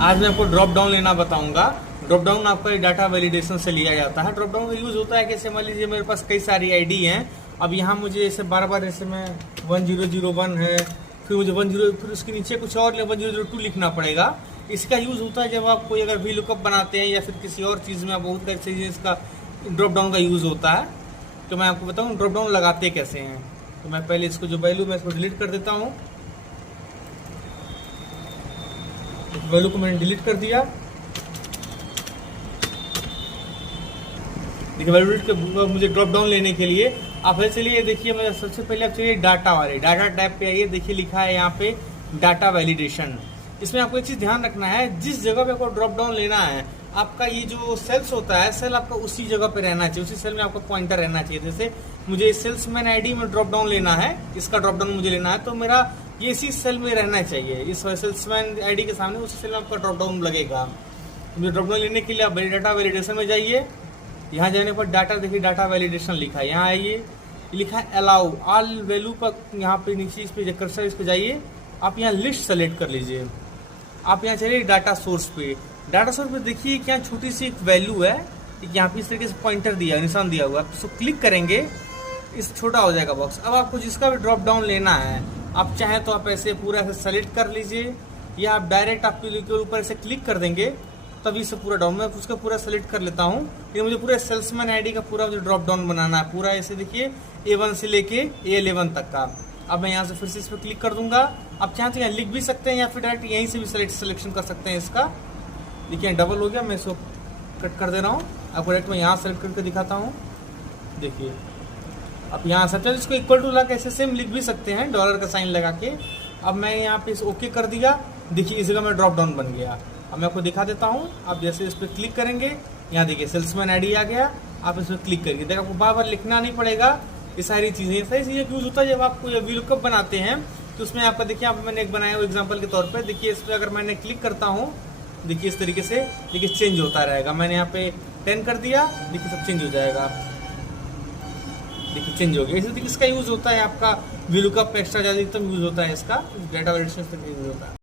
आज मैं आपको ड्रॉप डाउन लेना बताऊंगा। ड्रॉप डाउन आपका डाटा वैलिडेशन से लिया जाता है। ड्रॉप डाउन का यूज होता है कि मान लीजिए मेरे पास कई सारी आईडी हैं। अब यहाँ मुझे ऐसे बार बार ऐसे में 1001 है, फिर मुझे 10 फिर उसके नीचे कुछ और 1002 लिखना पड़ेगा। इसका यूज होता है जब आप कोई अगर वी लुकअप बनाते हैं या फिर किसी और चीज़ में आप बहुत सारी चीज़ें इसका ड्रॉप डाउन का यूज होता है। तो मैं आपको बताऊँ ड्रॉप डाउन लगाते कैसे हैं। तो मैं पहले इसको जो वैल्यू मैं इसको डिलीट कर देता हूँ। वैल्यू को मैंने डिलीट कर दिया। देखिए वैल्यू डिलीट कर मुझे ड्रॉप डाउन लेने के लिए आप चलिए देखिए मैं सबसे पहले आप चलिए डाटा वाले डाटा टैब पे आइए। देखिए लिखा है यहाँ पे डाटा वैलिडेशन। इसमें आपको एक चीज ध्यान रखना है, जिस जगह पे आपको ड्रॉप डाउन लेना है आपका ये जो सेल्स होता है सेल आपका उसी जगह पे रहना चाहिए, उसी सेल में आपका पॉइंटर रहना चाहिए। जैसे मुझे सेल्समैन आईडी में ड्रॉप डाउन लेना है, इसका ड्रॉप डाउन मुझे लेना है तो मेरा ये इसी सेल में रहना चाहिए। इस सेल्समैन आईडी के सामने उसी सेल में आपका ड्रॉप डाउन लगेगा। मुझे ड्रॉप डाउन लेने के लिए आप डाटा वैलिडेशन में जाइए। यहाँ जाने पर डाटा देखिए डाटा वैलिडेशन लिखा है, यहाँ आइए लिखा है अलाउ ऑल वैल्यू पर, यहाँ पे नीचे इस पे कर्सर इस पे जाइए। आप यहाँ लिस्ट सेलेक्ट कर लीजिए। आप यहाँ चलिए डाटा सोर्स पे। डाटा सोर्स पे देखिए कि यहाँ छोटी सी एक वैल्यू है, यहाँ पे इस तरीके से पॉइंटर दिया निशान दिया हुआ है। इसको क्लिक करेंगे इस छोटा हो जाएगा बॉक्स। अब आपको जिसका भी ड्रॉप डाउन लेना है आप चाहें तो आप ऐसे पूरा ऐसे सेलेक्ट कर लीजिए या आप डायरेक्ट आपके ऊपर ऐसे क्लिक कर देंगे तभी से पूरा डाउन। मैं उसका पूरा सेलेक्ट कर लेता हूँ। ये मुझे पूरा सेल्समैन आईडी का पूरा मुझे ड्रॉप डाउन बनाना है, पूरा ऐसे देखिए A1 से लेके A11 तक का। अब मैं यहाँ से फिर से इस पर क्लिक कर दूंगा। आप चाहें तो यहाँ लिख भी सकते हैं या फिर डायरेक्ट यहीं से भी सिलेक्शन कर सकते हैं इसका। देखिए डबल हो गया, मैं इसको कट कर दे रहा हूँ। आपको डायरेक्ट मैं यहाँ सेलेक्ट करके दिखाता हूँ। देखिए आप यहाँ से इसको इक्वल टू लगा ऐसे सेम लिख भी सकते हैं डॉलर का साइन लगा के। अब मैं यहाँ पे ओके कर दिया। देखिए इस जगह में ड्रॉप डाउन बन गया। अब मैं आपको दिखा देता हूँ। आप जैसे इस पर क्लिक करेंगे यहाँ देखिए सेल्समैन आईडी आ गया। आप इस पर क्लिक करिए, देखिए आपको बार बार लिखना नहीं पड़ेगा। ये सारी चीज़ें यूज होता है जब आप कोई वी लुकअप बनाते हैं तो उसमें आपका देखिए आप मैंने एक बनाया हुआ एग्जाम्पल के तौर पर। देखिए इस पर अगर मैंने क्लिक करता हूँ देखिए इस तरीके से देखिए चेंज होता रहेगा। मैंने यहाँ पे 10 कर दिया, देखिए सब चेंज हो जाएगा। देखिए चेंज हो गया। इसी तरीके इसका यूज होता है आपका वी लुकअप एक्स्ट्रा ज़्यादा एकदम यूज होता है इसका डाटा वैलिडेशन यूज होता है।